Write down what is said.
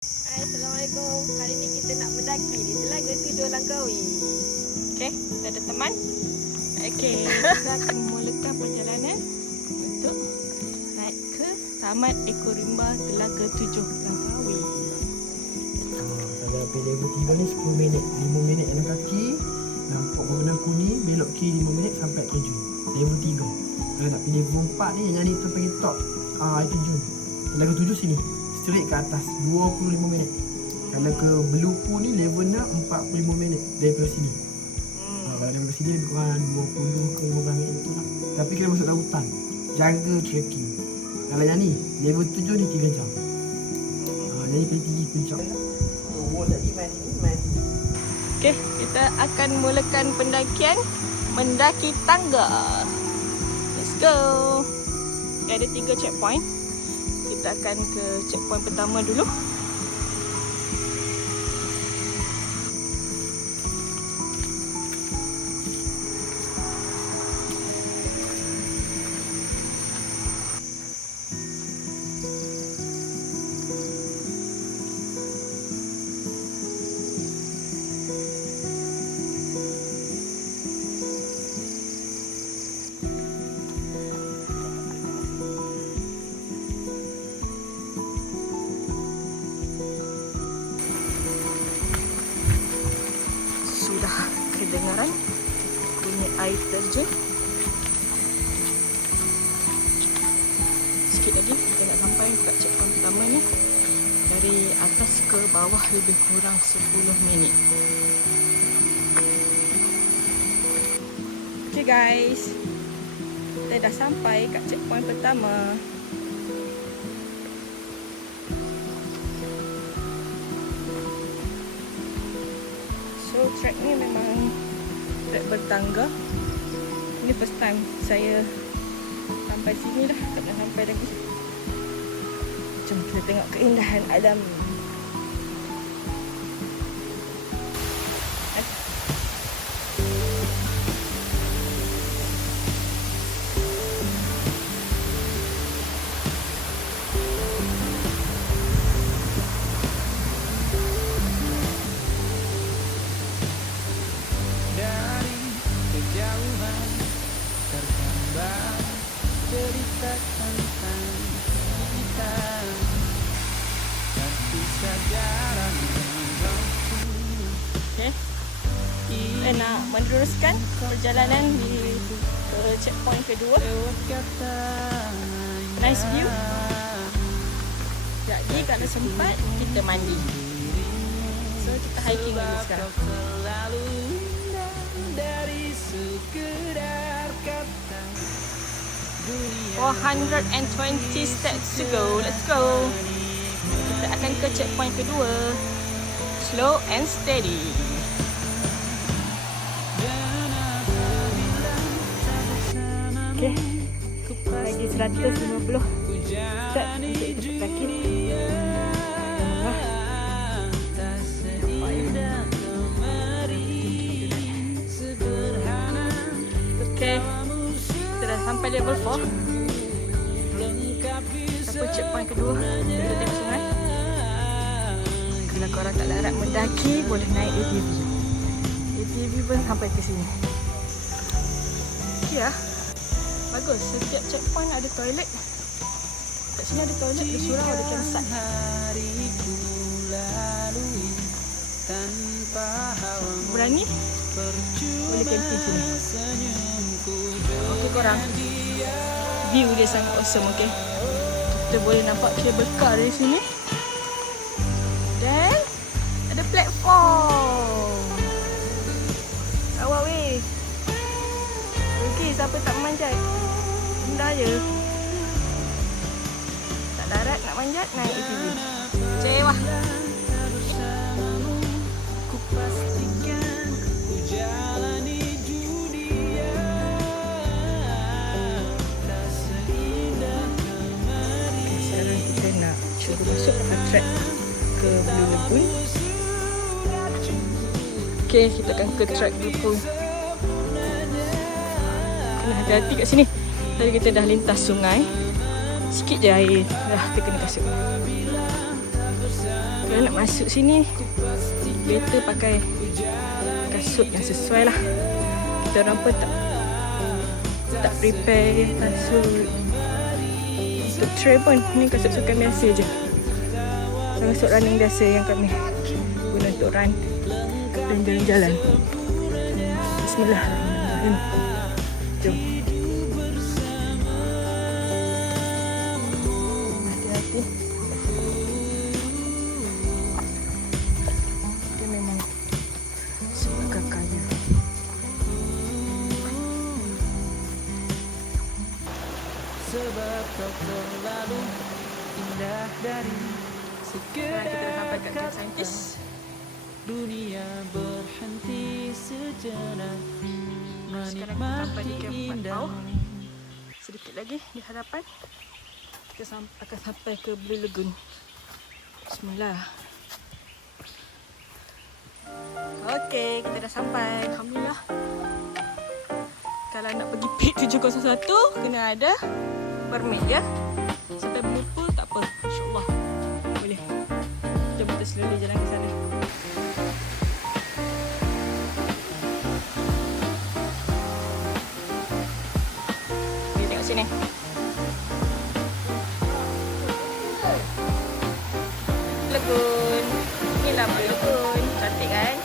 Hai, Assalamualaikum. Hari ni kita nak mendaki di Telaga Tujuh Langkawi. Okey, kita ada teman. Okey, kita akan memulakan perjalanan untuk naik ke Taman Ekorimba Telaga Tujuh Langkawi. Kalau pergi level 3 ni 10 minit, 5 minit jalan kaki, nampak bangunan kuning, belok kiri 5 minit sampai terjun. Level 3. Kalau nak pergi level 4 ni, yang ni tu pergi top air terjun. Telaga 7 sini, straight ke atas 25 minit. Kalau ke Belupu ni level 6 45 minit daripada sini. Kalau daripada sini lebih kurang 20 ke 15 minit tu lah. Tapi kena masuk dalam hutan, jaga trekking. Kalau yang ni level 7 ni 3 jam. Jadi paling tinggi puncak. Okey, kita akan mulakan pendakian mendaki tangga. Let's go. Okay, ada 3 checkpoint. Kita akan ke checkpoint pertama dulu. Sudah kedengaran bunyi air terjun. Sikit lagi kita nak sampai dekat checkpoint pertama ni. Dari atas ke bawah lebih kurang 10 minit. Okay guys, kita dah sampai kat checkpoint pertama. So track ni memang track bertangga. Ini first time saya sampai sini dah, tak pernah sampai lagi. Jom kita tengok keindahan alam. Cerita tentang kita, tapi sejarah Okay. Kita nak meneruskan perjalanan di ke checkpoint kedua. Nice view. Jadi kalau sempat kita mandi. So kita hiking dulu sekarang. Selalu indah dari sekedar kata. 420 steps to go. Let's go. Kita akan ke checkpoint kedua. Slow and steady. Okay. Lagi 150 step untuk kita kaki. Okay. Kita dah sampai level 4. Sampai checkpoint kedua. Kita tengok sungai. Kalau korang tak larat mendaki, boleh naik ATV. ATV pun sampai ke sini. Okay lah. Bagus. Setiap checkpoint ada toilet. Kat sini ada toilet, ada surau, ada campsite. Berani? Boleh camping sini. Okey korang, view dia sangat awesome. Okay, kita boleh nampak cable car dari sini. Dan ada platform. Awak weh. Okey, siapa tak manjat? Rendah je. Tak darat nak manjat, naik ATV. Cewah. Cuba masuk track ke Blue Lagoon. Okay, kita akan ke track Blue Lagoon. Kena hati-hati kat sini. Tadi kita dah lintas sungai. Sikit je air. Dah kita kena kasut. Kalau nak masuk sini, better pakai kasut yang sesuai lah. Kita orang pun tak prepare kasut untuk trail pun. Ni kasut sukan biasa je. Kasut running biasa yang kami guna untuk run dan jalan-jalan. Bismillahirrahmanirrahim. Jom. Hati-hati. Dia memang suka kaya. Sebab kau terlalu indah dari Kita dah sampai kat Camp Saintis. dunia berhenti sejenak Sekarang kita sampai di menikmati Camp 4 indah. bawah. Sedikit lagi di hadapan kita akan sampai ke Blue Lagoon. Bismillah. Okey, kita dah sampai. Alhamdulillah. Kalau nak pergi pit 701 kena ada permit ya. Sampai Blue Pool tak apa. InsyaAllah boleh. Jom kita slowly jalan ke sana. Okay, tengok sini. Lagoon. Inilah Blue Lagoon. Cantik kan?